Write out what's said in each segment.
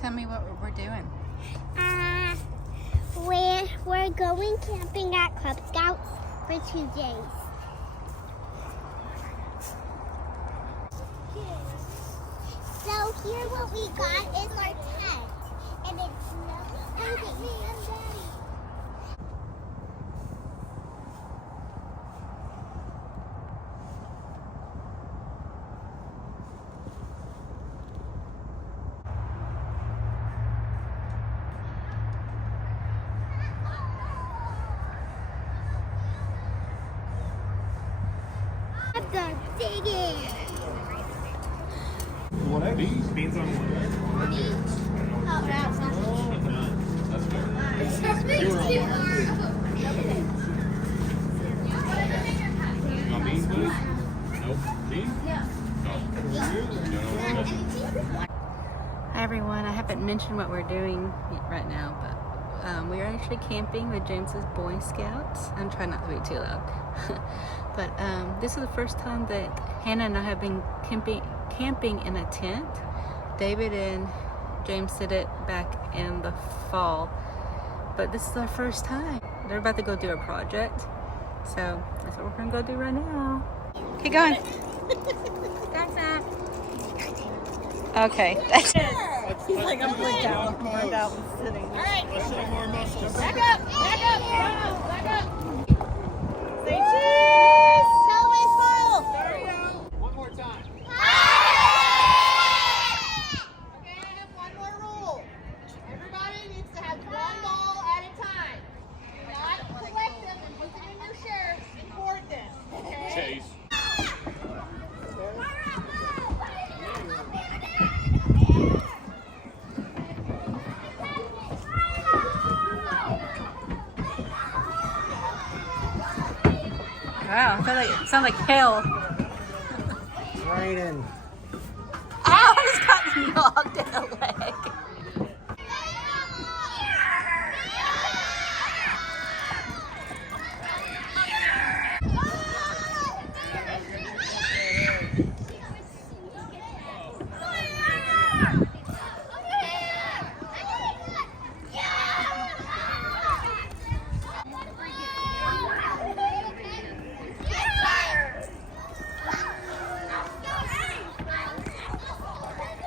Tell me what we're doing. We're going camping at Cub Scouts for 2 days. So here what we got is our tent, and it's look at me and Daddy. I've got dig it. What egg? Beans on one egg? Beans? Oh, that's not That's fair. You were on one. You want beans, please? Nope. Beans? No. Hi everyone, I haven't mentioned what we're doing right now, but we are actually camping with James's Boy Scouts. I'm trying not to be too loud. But this is the first time that Hannah and I have been camping in a tent. David and James did it back in the fall, but this is our first time. They're about to go do a project, so that's what we're gonna go do right now. Keep going. Okay. He's like, I'm burned out and sitting. All right. Let's show more muscles. Back up. Back up. Back up. Say cheese! Show is full. One more time. Okay, I have one more rule. Everybody needs to have one ball at a time. Do not collect them and put them in your shirt and hoard them. Okay? Chase. Wow, it sounds like hell. Raining. Ow, I just got knocked in the leg.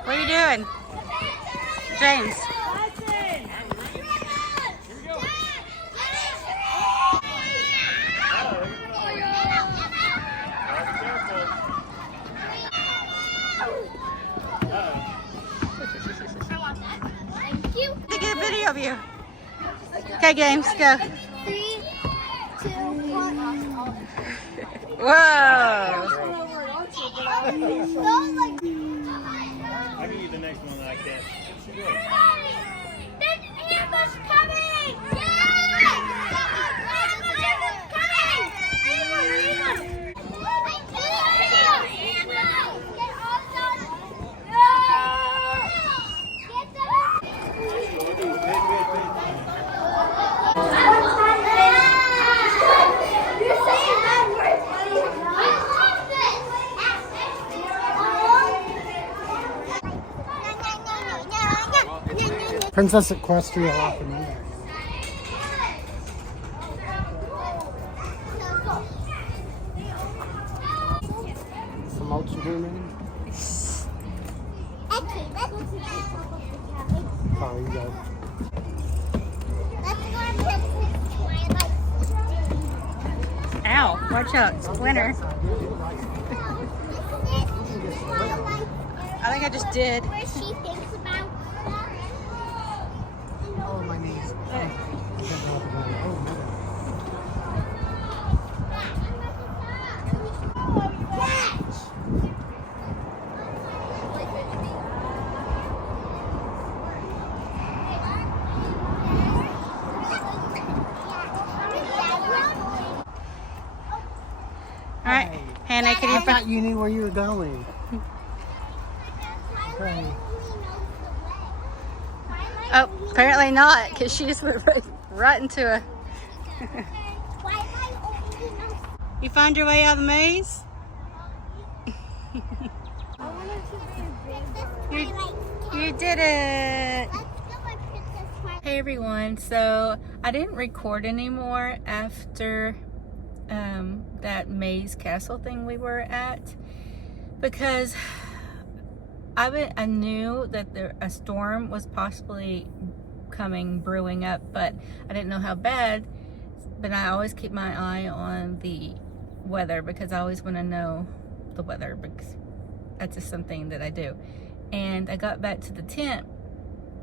What are you doing? James. Thank you. To get a video of you. Okay, James, go. 3, 2, 1. Whoa. I can eat the next one that I can. There's an ambush coming! Princess Equestria off in there. Some mulch grooming. Okay, Sorry, you go. let's go on Princess Twilight. Ow, watch out, splinter. I think I just did. Where she thinks about. Oh, my knees. Oh, All right, Hannah, can you I thought you knew where you were going. Okay. Oh, apparently not, because she just went right into a... You find your way out of the maze? You're You did it! Let's go on Princess Park. Hey everyone, so I didn't record anymore after that maze castle thing we were at because I knew that a storm was possibly brewing up, but I didn't know how bad. But I always keep my eye on the weather because I always want to know the weather because that's just something that I do. And I got back to the tent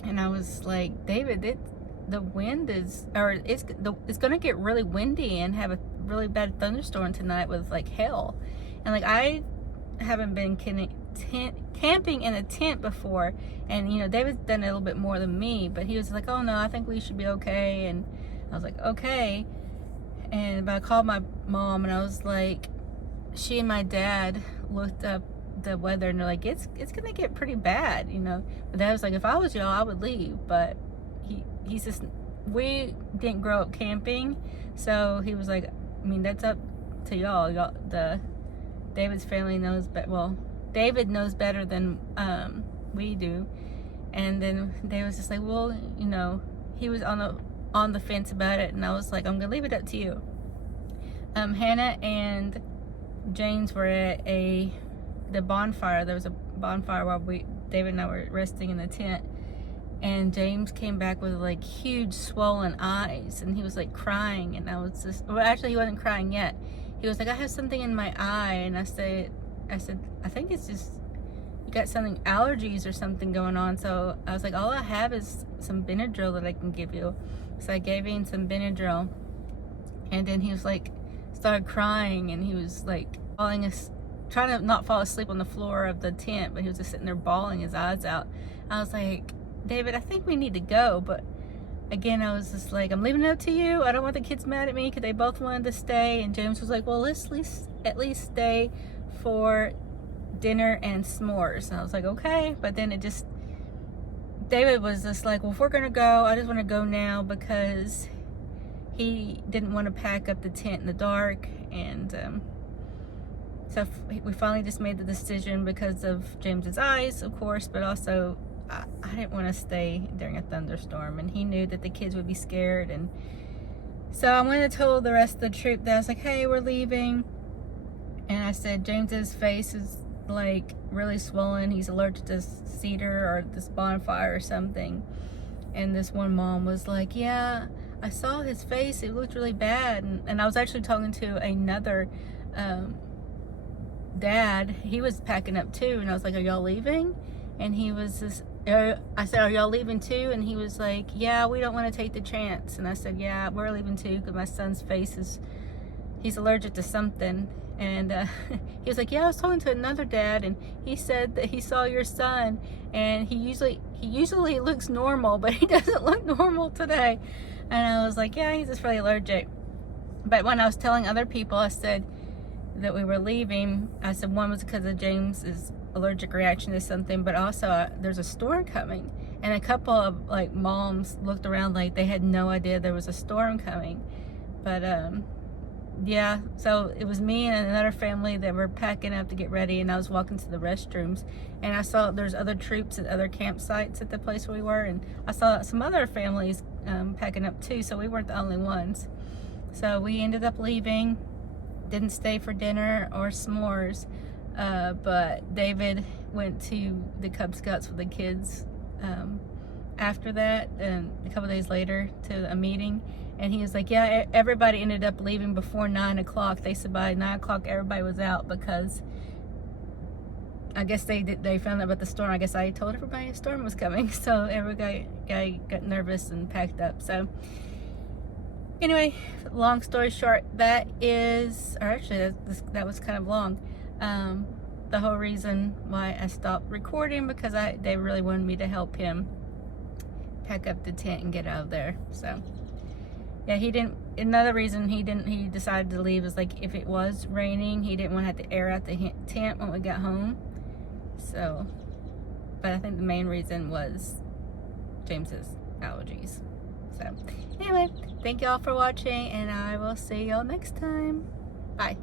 and I was like, David, the wind is, or it's going to get really windy and have a really bad thunderstorm tonight with like hail. And like I haven't been camping in a tent before, and you know David's done it a little bit more than me, but he was like, oh no, I think we should be okay. And I was like, okay. But I called my mom and I was like, she and my dad looked up the weather and they're like, it's gonna get pretty bad, you know. But Dad was like, if I was y'all, I would leave. But he's just, we didn't grow up camping, so he was like, I mean, that's up to y'all. David's family knows, but well, David knows better than we do. And then David was just like, well, you know, he was on the fence about it, and I was like, I'm gonna leave it up to you. Hannah and James were at the bonfire. There was a bonfire while David and I were resting in the tent, and James came back with like huge swollen eyes, and he was like crying, and I was just, well, actually he wasn't crying yet. He was like, I have something in my eye, and I said, I think it's just you got something, allergies or something going on. So I was like, all I have is some Benadryl that I can give you. So I gave him some Benadryl, and then he was like, started crying, and he was like trying to not fall asleep on the floor of the tent, but he was just sitting there bawling his eyes out. I was like, David, I think we need to go. But again, I was just like, I'm leaving it up to you. I don't want the kids mad at me because they both wanted to stay. And James was like, well, let's at least stay for dinner and s'mores. And I was like, okay. But then David was just like, well, if we're gonna go, I just want to go now, because he didn't want to pack up the tent in the dark. And so we finally just made the decision because of James's eyes, of course, but also I didn't want to stay during a thunderstorm, and he knew that the kids would be scared. And so I went and told the rest of the troop that I was like, hey, we're leaving. And I said, James's face is like really swollen. He's allergic to cedar or this bonfire or something. And this one mom was like, yeah, I saw his face. It looked really bad. And I was actually talking to another dad. He was packing up too. And I was like, are y'all leaving? And he was just, I said, are y'all leaving too? And he was like, yeah, we don't want to take the chance. And I said, yeah, we're leaving too, because my son's face he's allergic to something. And he was like, yeah, I was talking to another dad, and he said that he saw your son, and he usually looks normal, but he doesn't look normal today. And I was like, yeah, he's just really allergic. But when I was telling other people, I said that we were leaving, I said one was because of James's allergic reaction to something, but also there's a storm coming. And a couple of like moms looked around like they had no idea there was a storm coming. But yeah, so it was me and another family that were packing up to get ready, and I was walking to the restrooms, and I saw there's other troops at other campsites at the place where we were, and I saw some other families packing up too, so we weren't the only ones. So we ended up leaving, didn't stay for dinner or s'mores, but David went to the Cub Scouts with the kids after that, and a couple days later to a meeting. And he was like, yeah, everybody ended up leaving before 9 o'clock. They said by 9 o'clock everybody was out, because I guess they found out about the storm. I guess I told everybody a storm was coming. So everybody got nervous and packed up. So anyway, long story short, that was kind of long. The whole reason why I stopped recording, because they really wanted me to help him pack up the tent and get out of there. So yeah, another reason he decided to leave is like if it was raining, he didn't want to have to air out the tent when we got home. So, but I think the main reason was James's allergies. So anyway, thank y'all for watching, and I will see y'all next time. Bye.